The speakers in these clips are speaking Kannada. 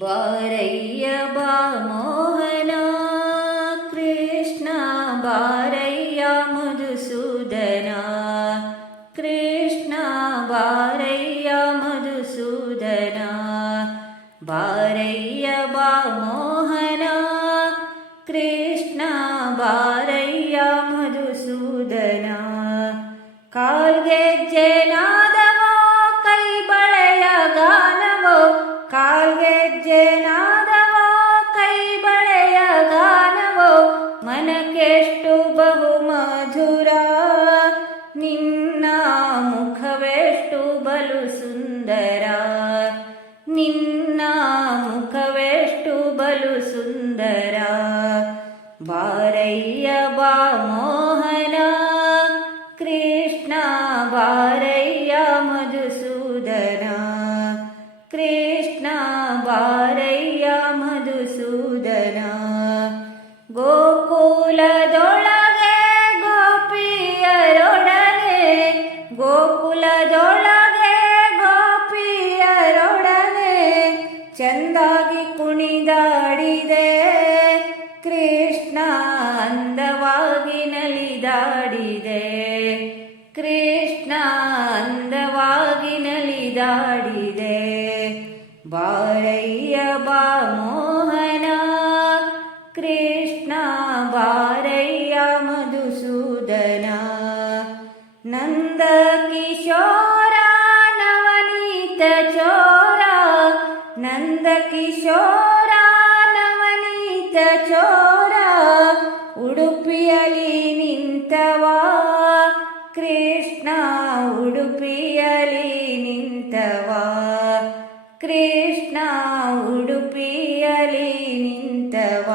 ಬಾರಯ್ಯ ಬಾ ಮೋಹನ ಕೃಷ್ಣ ಬಾರಯ್ಯ ಮಧುಸೂದನ ಕೃಷ್ಣ ಬಾರಯ್ಯ ಮಧುಸೂದನ ಬಾರಯ್ಯ ಬಾ ಮೋಹನ ಕೃಷ್ಣ ಬಾರಯ್ಯ ಮಧುಸೂದನ ಕಾಲ್ಗೆಜ್ಜೆ ನಾದವೋ ಕೈ ಬಳೆಯ ಗಾನವೋ ಕಾಲ್ಗೆಜ್ಜೆ ನಾದವೋ ಕೈ ಬಳೆಯ ಗಾನವೋ ಮನಕ್ಕೆಷ್ಟು ಬಹು ಮಧುರ ನಿನ್ನ ಮುಖವೆಷ್ಟು ಬಲು ಸುಂದರ ನಿನ್ನ ಮುಖವೆಷ್ಟು ಬಲು ಸುಂದರ ಬಾರಯ್ಯ ಬಾ ಮೋಹನ ಕೃಷ್ಣ ಬಾರಯ್ಯ ಮಧುಸೂದನ ಕೃಷ್ಣ ಬಾರಯ್ಯ ಮಧುಸೂದನ ಗೋಕುಲದೊಳಗೆ ಗೋಪಿಯರೊಡನೆ ಗೋಕುಲದೊಳಗೆ ಗೋಪಿಯರೊಡನೆ ಚಂದಾಗಿ ಕುಣಿದಾಡಿದೆ ಕೃಷ್ಣ ಅಂದವಾಗಿ ನಲಿದಾಡಿದೆ ಕೃಷ್ಣ ಅಂದವಾಗಿ ನಲಿದಾಡಿದೆ ಬಾರಯ್ಯ ಬಾ ಮೋಹನ ಕೃಷ್ಣ ಬಾರಯ್ಯ ಮಧುಸೂದನ ನಂದ ಕಿಶೋರ ನವನೀತ ಚೋರ ನಂದ ಕಿಶೋರ ನವನೀತ ಚೋರ ಉಡುಪಿಯಲಿ ನಿಂತವ ಕೃಷ್ಣ ಉಡುಪಿಯಲಿ ನಿಂತವ ಕೃಷ್ಣ ಉಡುಪಿಯಲಿ ನಿಂತವ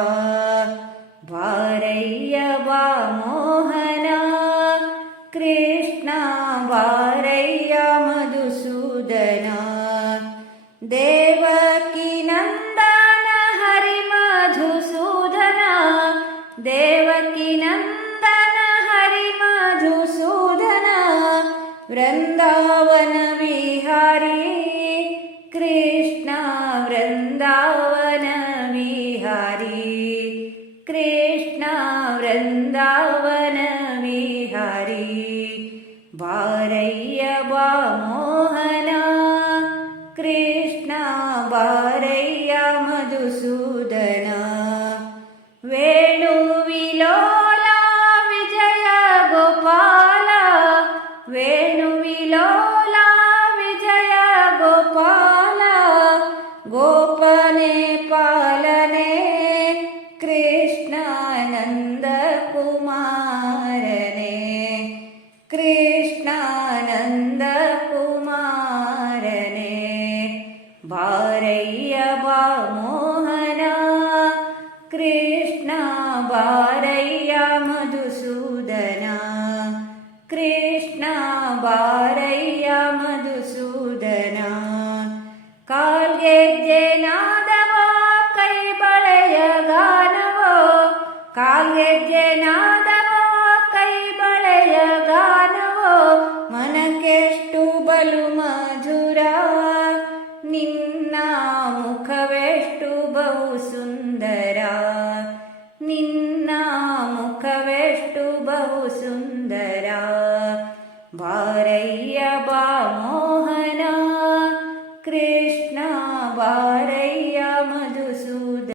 ಬಾರಯ್ಯ ಬಾ ಮೋಹನ ಕೃಷ್ಣ ಬಾರಯ್ಯ ಮಧುಸೂದನ ದೇವಕಿ ನಂದನ ಹರಿ ಮಧುಸೂದನ ದೇವಕಿ ನಂದನ ಹರಿ ಮಧುಸೂದನ ವೃಂದಾವನ ವಿಹಾರಿ ಕೃಷ್ಣ ವೃಂದಾವನ ವಿಹಾರಿ ಕೃಷ್ಣ ವೃಂದಾವನ ವಿಹಾರಿ ಬಾರಯ್ಯ ಬಾ ಮೋಹನ ಕೃಷ್ಣ ಬಾರಯ್ಯ ಮಧುಸೂದನ ವೇಣು ವಿಲೋಲ ವಿಜಯ ಗೋಪಾಲ ವೇಣು ವಿಲೋಲ ವಿಜಯ ಗೋಪಾಲ ಗೋಪನೆ ಪಾಲನೆ ಕೃಷ್ಣ ನಂದ ಕುಮಾರನೆ ಕೃಷ್ಣ ನಂದ ಕುಮಾರನೆ ಬಾರಯ್ಯ ಬಾ ಮೋಹನ ಕೃಷ್ಣ ಬಾರಯ್ಯ